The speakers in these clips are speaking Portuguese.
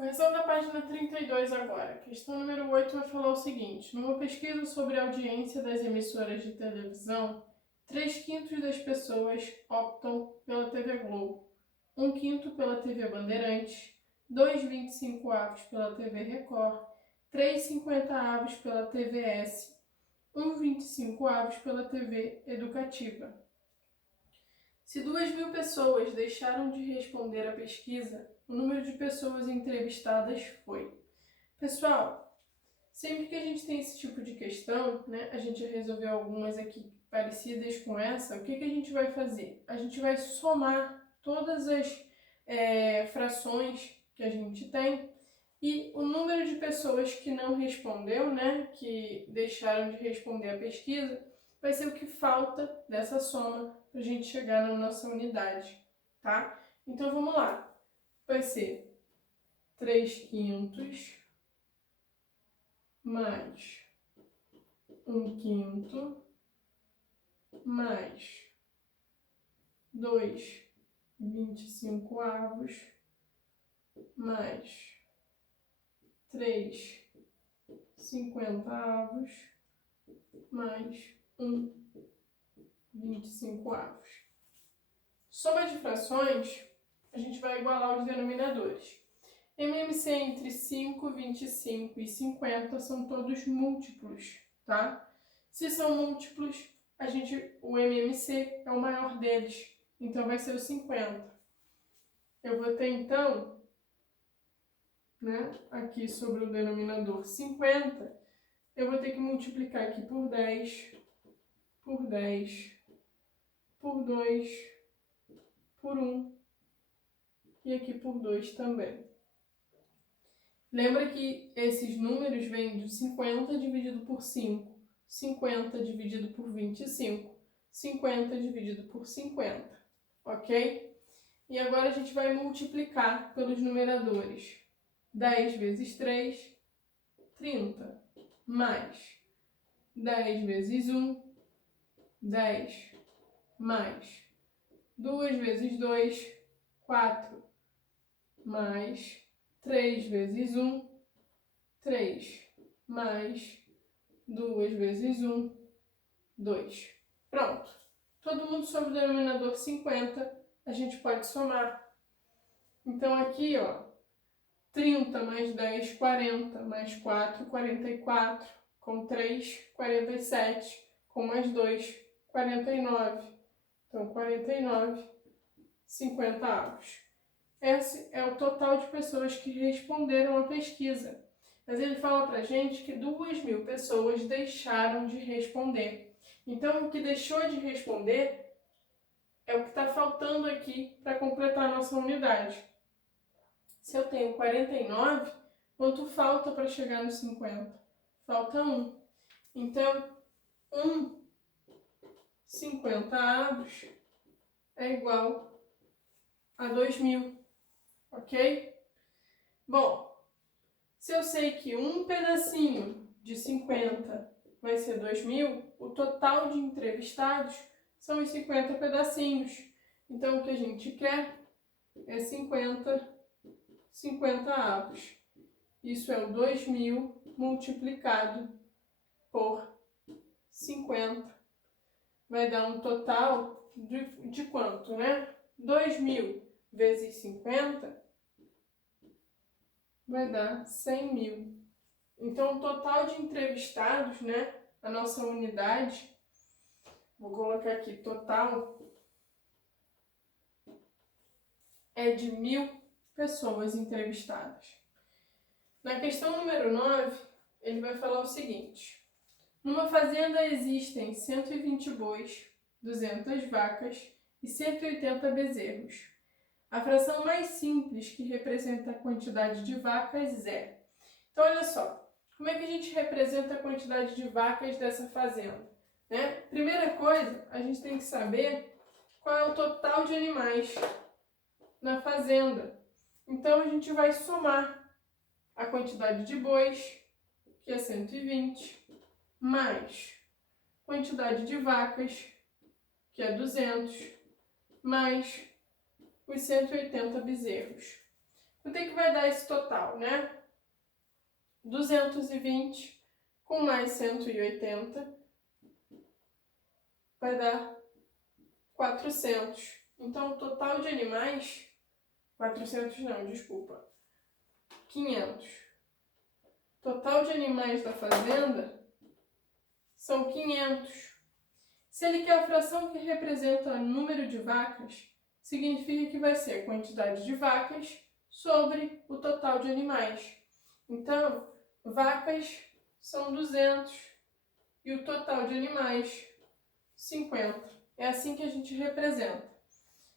Correção da página 32 agora. Questão número 8 vai falar o seguinte. Numa pesquisa sobre a audiência das emissoras de televisão, 3/5 das pessoas optam pela TV Globo, 1/5 pela TV Bandeirantes, 2,25 pela TV Record, 3,50 pela TVS, 1,25 pela TV Educativa. Se 2.000 pessoas deixaram de responder à pesquisa, o número de pessoas entrevistadas foi. Pessoal, sempre que a gente tem esse tipo de questão, né, a gente já resolveu algumas aqui parecidas com essa, o que a gente vai fazer? A gente vai somar todas as frações que a gente tem e o número de pessoas que não respondeu, né, que deixaram de responder a pesquisa, vai ser o que falta dessa soma para a gente chegar na nossa unidade, tá? Então vamos lá. Vai ser 3/5 mais 1/5 mais 2,25 mais 3,50 mais 1,25. Soma de frações, a gente vai igualar os denominadores. MMC entre 5, 25 e 50 são todos múltiplos, tá? Se são múltiplos, o MMC é o maior deles, então vai ser o 50. Eu vou ter, então, né, aqui sobre o denominador 50, eu vou ter que multiplicar aqui por 10, por 10, por 2, por 1 e aqui por 2 também. Lembra que esses números vêm de 50 dividido por 5, 50 dividido por 25, 50 dividido por 50, ok? E agora a gente vai multiplicar pelos numeradores. 10 vezes 3, 30, mais 10 vezes 1, 10, mais 2 vezes 2, 4, mais 3 vezes 1, 3, mais 2 vezes 1, 2. Pronto. Todo mundo sobre o denominador 50, a gente pode somar. Então aqui, ó, 30 mais 10, 40, mais 4, 44, com 3, 47, com mais 2, 49. Então, 49, 50. Esse é o total de pessoas que responderam à pesquisa. Mas ele fala pra gente que 2.000 pessoas deixaram de responder. Então, o que deixou de responder é o que está faltando aqui para completar a nossa unidade. Se eu tenho 49, quanto falta para chegar no 50? Falta 1. Então, 1/50 é igual a 2.000, ok? Bom, se eu sei que um pedacinho de 50 vai ser 2.000, o total de entrevistados são os 50 pedacinhos. Então, o que a gente quer é 50 avos. Isso é o 2.000 multiplicado por 50. Vai dar um total de quanto, né? 2.000 vezes 50 vai dar 100.000. Então, o total de entrevistados, né? A nossa unidade, vou colocar aqui, total, é de 1.000 pessoas entrevistadas. Na questão número 9, ele vai falar o seguinte. Numa fazenda existem 120 bois, 200 vacas e 180 bezerros. A fração mais simples que representa a quantidade de vacas é... Então, olha só. Como é que a gente representa a quantidade de vacas dessa fazenda? Né? Primeira coisa, a gente tem que saber qual é o total de animais na fazenda. Então, a gente vai somar a quantidade de bois, que é 120, mais quantidade de vacas, que é 200, mais os 180 bezerros. Quanto é que vai dar esse total, né? 220 com mais 180 vai dar 400. Então, o total de animais... 400 não, desculpa. 500. Total de animais da fazenda são 500. Se ele quer a fração que representa o número de vacas, significa que vai ser a quantidade de vacas sobre o total de animais. Então, vacas são 200 e o total de animais 50. É assim que a gente representa.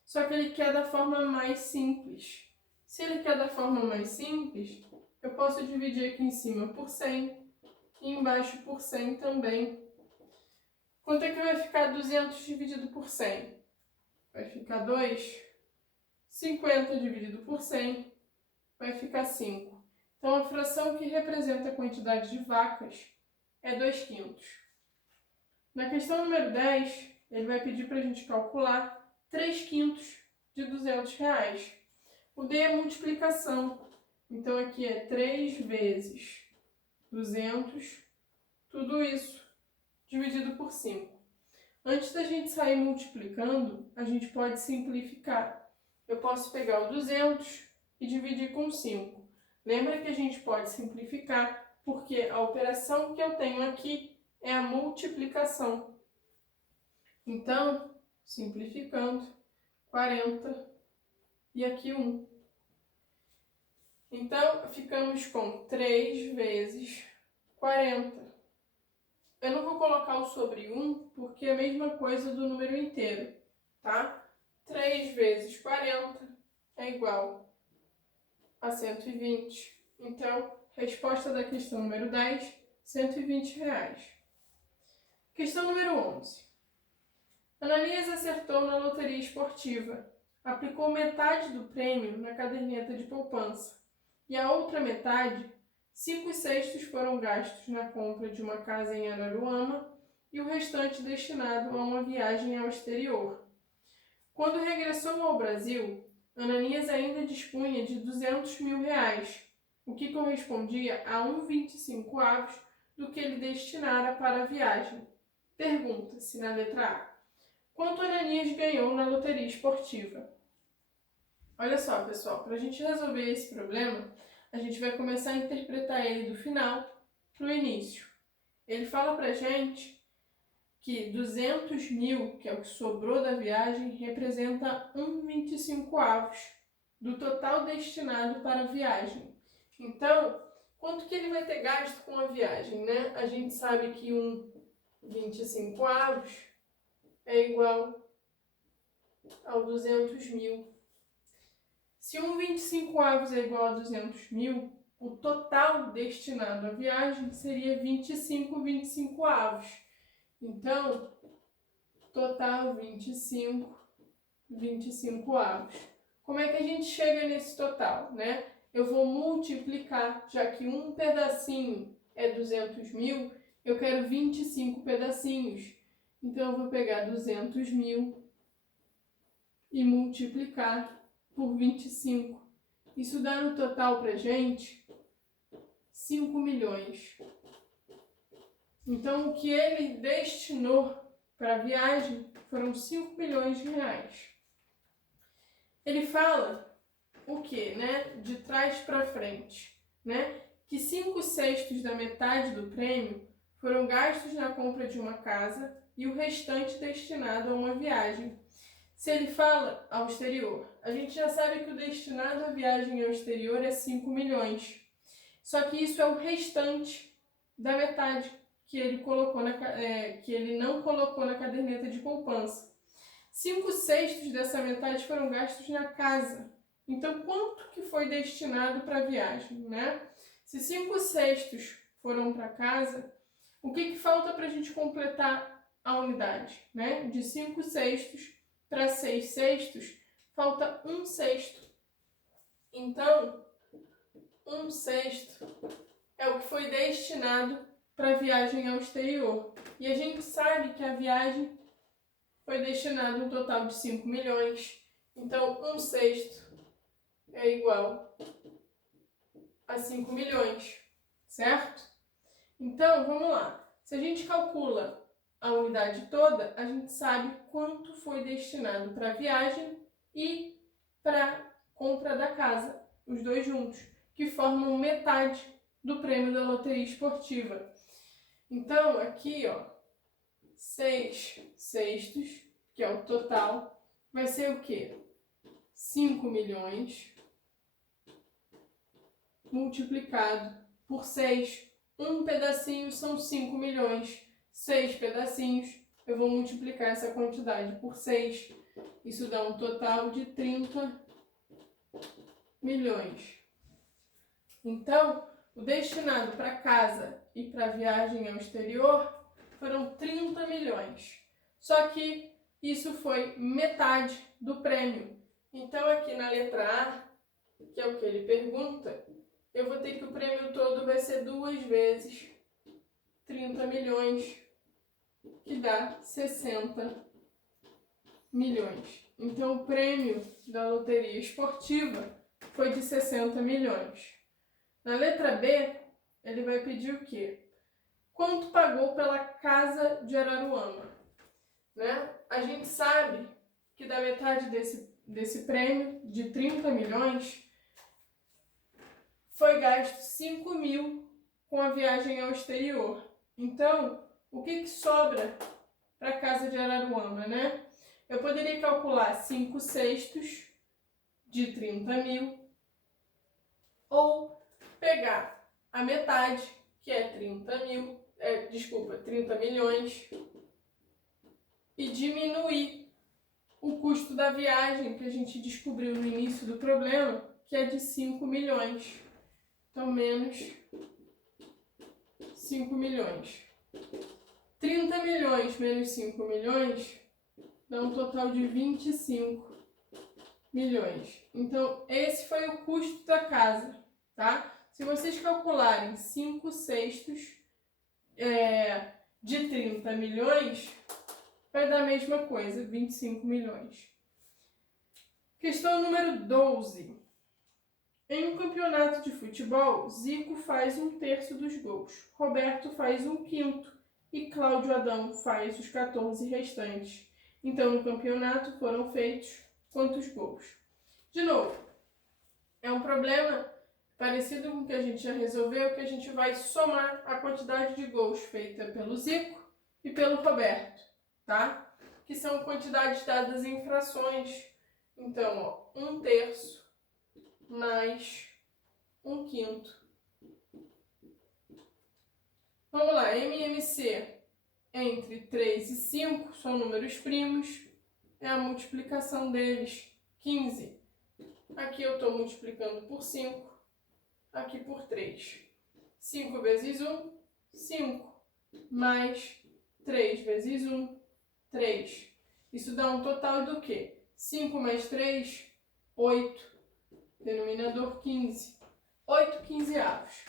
Só que ele quer da forma mais simples. Se ele quer da forma mais simples, eu posso dividir aqui em cima por 100 e embaixo por 100 também. Quanto é que vai ficar 200 dividido por 100? Vai ficar 2. 50 dividido por 100 vai ficar 5. Então, a fração que representa a quantidade de vacas é 2 quintos. Na questão número 10, ele vai pedir para a gente calcular 3 quintos de R$200. O D é multiplicação. Então, aqui é 3 vezes 200, tudo isso dividido por 5. Antes da gente sair multiplicando, a gente pode simplificar. Eu posso pegar o 200 e dividir com 5. Lembra que a gente pode simplificar, porque a operação que eu tenho aqui é a multiplicação. Então, simplificando, 40 e aqui 1. Então, ficamos com 3 vezes 40. Eu não vou colocar o sobre 1, porque é a mesma coisa do número inteiro, tá? 3 vezes 40 é igual a 120. Então, resposta da questão número 10, R$120. Questão número 11. Ananias acertou na loteria esportiva. Aplicou metade do prêmio na caderneta de poupança. E a outra metade, 5/6 foram gastos na compra de uma casa em Araruama e o restante destinado a uma viagem ao exterior. Quando regressou ao Brasil, Ananias ainda dispunha de R$200 mil, o que correspondia a 1/25 do que ele destinara para a viagem. Pergunta-se na letra A: quanto Ananias ganhou na loteria esportiva? Olha só, pessoal, para a gente resolver esse problema, a gente vai começar a interpretar ele do final para o início. Ele fala para a gente que 200 mil, que é o que sobrou da viagem, representa 1/25 do total destinado para a viagem. Então, quanto que ele vai ter gasto com a viagem, né? A gente sabe que 1/25 é igual ao 200 mil. Se 1/25 é igual a 200 mil, o total destinado à viagem seria 25/25. Então, total 25/25. Como é que a gente chega nesse total, né? Eu vou multiplicar, já que um pedacinho é 200 mil, eu quero 25 pedacinhos. Então, eu vou pegar 200 mil e multiplicar por 25. Isso dá no total pra gente 5 milhões. Então, o que ele destinou para a viagem foram 5 milhões de reais. Ele fala o que, né? De trás para frente, né? Que 5/6 da metade do prêmio foram gastos na compra de uma casa e o restante destinado a uma viagem. Se ele fala ao exterior, a gente já sabe que o destinado à viagem ao exterior é 5 milhões. Só que isso é o restante da metade que ele não colocou na caderneta de poupança. 5/6 dessa metade foram gastos na casa. Então, quanto que foi destinado para a viagem, né? Se 5/6 foram para casa, o que falta para a gente completar a unidade, né? De 5/6 para 6/6, falta 1/6. Então, 1/6 é o que foi destinado para a viagem ao exterior. E a gente sabe que a viagem foi destinada um total de 5 milhões. Então, 1/6 é igual a 5 milhões, certo? Então, vamos lá. Se a gente calcula a unidade toda, a gente sabe quanto foi destinado para a viagem e para compra da casa, os dois juntos, que formam metade do prêmio da loteria esportiva. Então, aqui, ó, 6 sextos, que é o total, vai ser o quê? 5 milhões multiplicado por 6. Um pedacinho são 5 milhões. 6 pedacinhos, eu vou multiplicar essa quantidade por 6. Isso dá um total de 30 milhões. Então, o destinado para casa e para viagem ao exterior foram 30 milhões. Só que isso foi metade do prêmio. Então, aqui na letra A, que é o que ele pergunta, eu vou ter que o prêmio todo vai ser 2 vezes 30 milhões, que dá 60 milhões. Então, o prêmio da loteria esportiva foi de 60 milhões. Na letra B, ele vai pedir o quê? Quanto pagou pela casa de Araruama? Né? A gente sabe que da metade desse prêmio, de 30 milhões, foi gasto 5 mil com a viagem ao exterior. Então, o que sobra para a casa de Araruama, né? Eu poderia calcular 5 sextos de 30 mil, ou pegar a metade, que é 30 milhões, e diminuir o custo da viagem que a gente descobriu no início do problema, que é de 5 milhões. Então, menos 5 milhões. 30 milhões menos 5 milhões dá um total de 25 milhões. Então, esse foi o custo da casa, tá? Se vocês calcularem 5 sextos de 30 milhões, vai dar a mesma coisa, 25 milhões. Questão número 12. Em um campeonato de futebol, Zico faz 1/3 dos gols, Roberto faz 1/5 e Cláudio Adão faz os 14 restantes. Então, no campeonato foram feitos quantos gols? De novo, é um problema parecido com o que a gente já resolveu, que a gente vai somar a quantidade de gols feita pelo Zico e pelo Roberto, tá? Que são quantidades dadas em frações. Então, ó, 1/3 mais 1/5. Vamos lá, MMC entre 3 e 5 são números primos, é a multiplicação deles, 15. Aqui eu estou multiplicando por 5, aqui por 3. 5 vezes 1, 5, mais 3 vezes 1, 3. Isso dá um total do quê? 5 mais 3, 8. Denominador 15. 8 quinzeavos.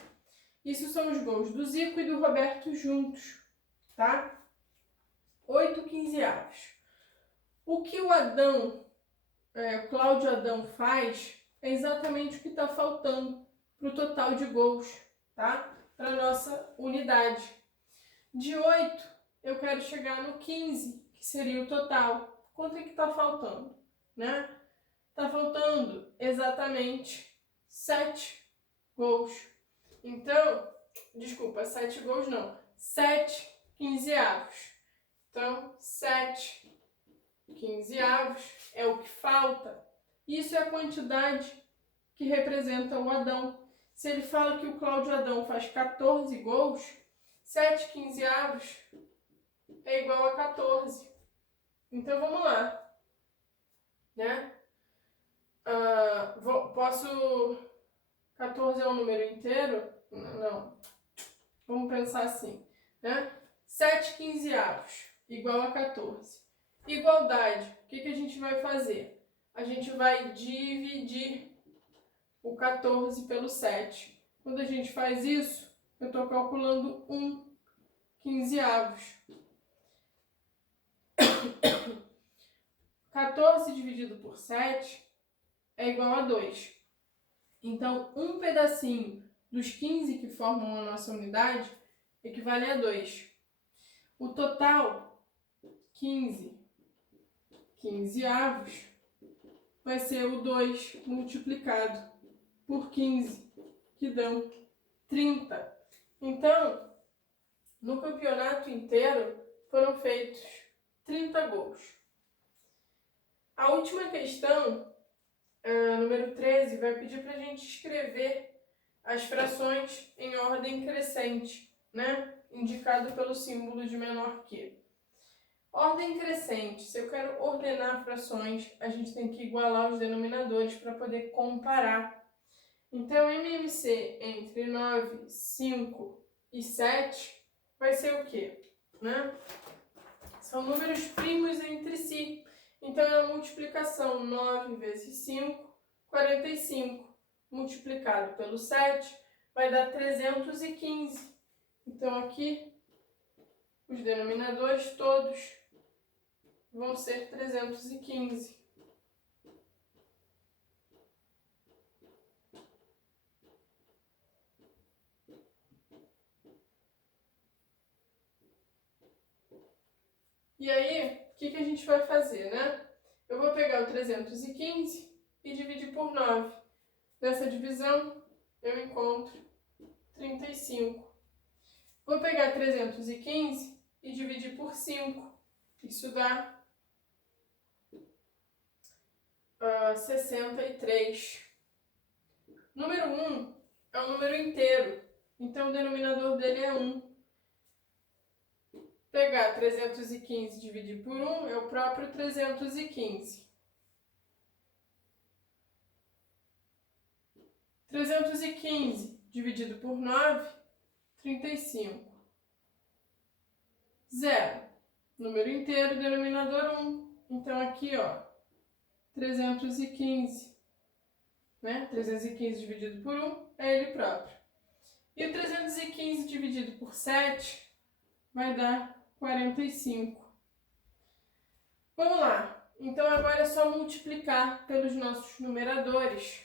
Isso são os gols do Zico e do Roberto juntos, tá? 8 quinzeavos. O que o Cláudio Adão faz é exatamente o que está faltando para o total de gols, tá? Para a nossa unidade. De 8, eu quero chegar no 15, que seria o total. Quanto é que está faltando, né? Está faltando exatamente 7 gols. Então, desculpa, 7 gols não, 7 quinzeavos. Então, 7 quinzeavos é o que falta. Isso é a quantidade que representa o Adão. Se ele fala que o Cláudio Adão faz 14 gols, 7 quinzeavos é igual a 14. Então, vamos lá, né? Posso... 14 é um número inteiro? Não. Vamos pensar assim, né? 7 quinzeavos igual a 14. Igualdade. O que a gente vai fazer? A gente vai dividir o 14 pelo 7. Quando a gente faz isso, eu estou calculando 1 quinzeavos. 14 dividido por 7 é igual a 2. Então, um pedacinho dos 15 que formam a nossa unidade equivale a 2. O total, 15 quinzeavos, vai ser o 2 multiplicado por 15, que dão 30. Então, no campeonato inteiro, foram feitos 30 gols. A última questão, número 13, vai pedir para a gente escrever as frações em ordem crescente, né? Indicado pelo símbolo de menor que. Ordem crescente, se eu quero ordenar frações, a gente tem que igualar os denominadores para poder comparar. Então, MMC entre 9, 5 e 7 vai ser o quê? Né? São números primos entre si. Então, é a multiplicação 9 vezes 5, 45. Multiplicado pelo 7, vai dar 315. Então, aqui, os denominadores todos vão ser 315. E aí, o que a gente vai fazer, né? Eu vou pegar o 315 e dividir por 9. Nessa divisão, eu encontro 35. Vou pegar 315 e dividir por 5. Isso dá 63. Número 1 é um número inteiro, então o denominador dele é 1. Pegar 315 e dividir por 1 é o próprio 315. 315 dividido por 9, 35. 0. Número inteiro, denominador 1. Então aqui, ó, 315. Né? 315 dividido por 1 é ele próprio. E o 315 dividido por 7 vai dar 45. Vamos lá. Então agora é só multiplicar pelos nossos numeradores.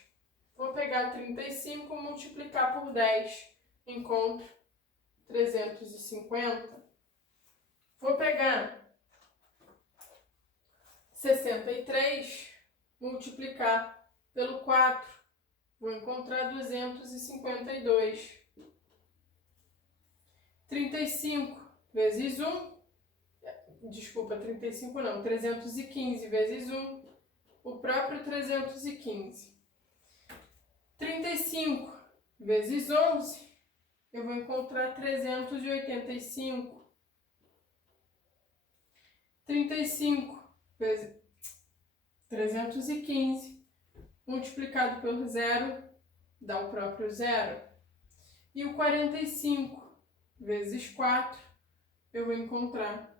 Vou pegar 35 e multiplicar por 10. Encontro 350. Vou pegar 63, multiplicar pelo 4. Vou encontrar 252. 35 vezes 1. Desculpa, 35 não. 315 vezes 1. O próprio 315. 35 vezes 11. Eu vou encontrar 385. 35 vezes 315 multiplicado pelo 0 dá o próprio 0. E o 45 vezes 4 eu vou encontrar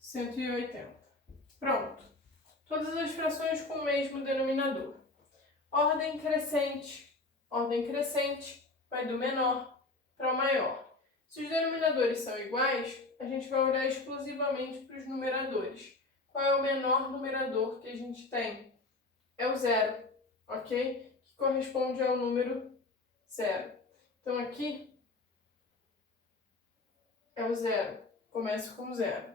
180. Pronto. Todas as frações com o mesmo denominador. Ordem crescente. Ordem crescente vai do menor para o maior. Se os denominadores são iguais, a gente vai olhar exclusivamente para os numeradores. Qual é o menor numerador que a gente tem? É o 0, ok? Que corresponde ao número 0. Então, aqui é o 0. Começa com 0.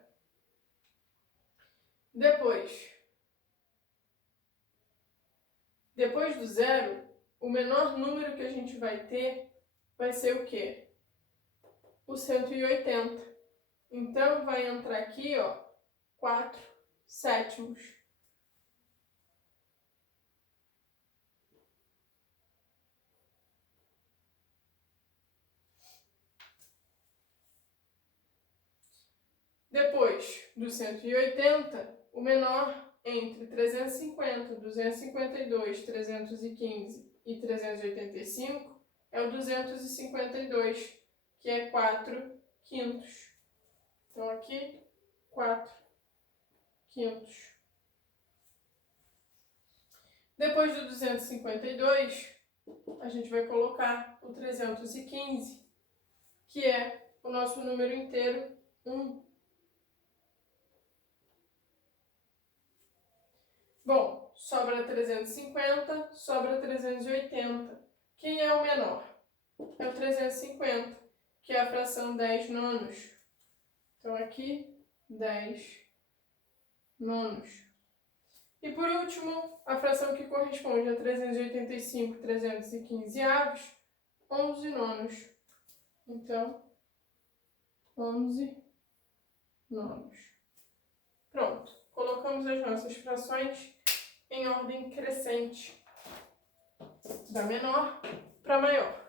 Depois do 0, o menor número que a gente vai ter vai ser o quê? O 180. Então, vai entrar aqui, ó, 4 sétimos. Depois do 180, o menor entre 350, 252, 315 e 385 é o 252, que é 4 quintos. Então, aqui, 4 quintos. Depois do 252, a gente vai colocar o 315, que é o nosso número inteiro 1. Bom, sobra 350, sobra 380. Quem é o menor? é o 350, que é a fração 10 nonos. Então, aqui, 10 nonos. E por último, a fração que corresponde a 385, 315 avos, 11 nonos. Então, 11 nonos. Pronto, colocamos as nossas frações em ordem crescente, da menor para maior.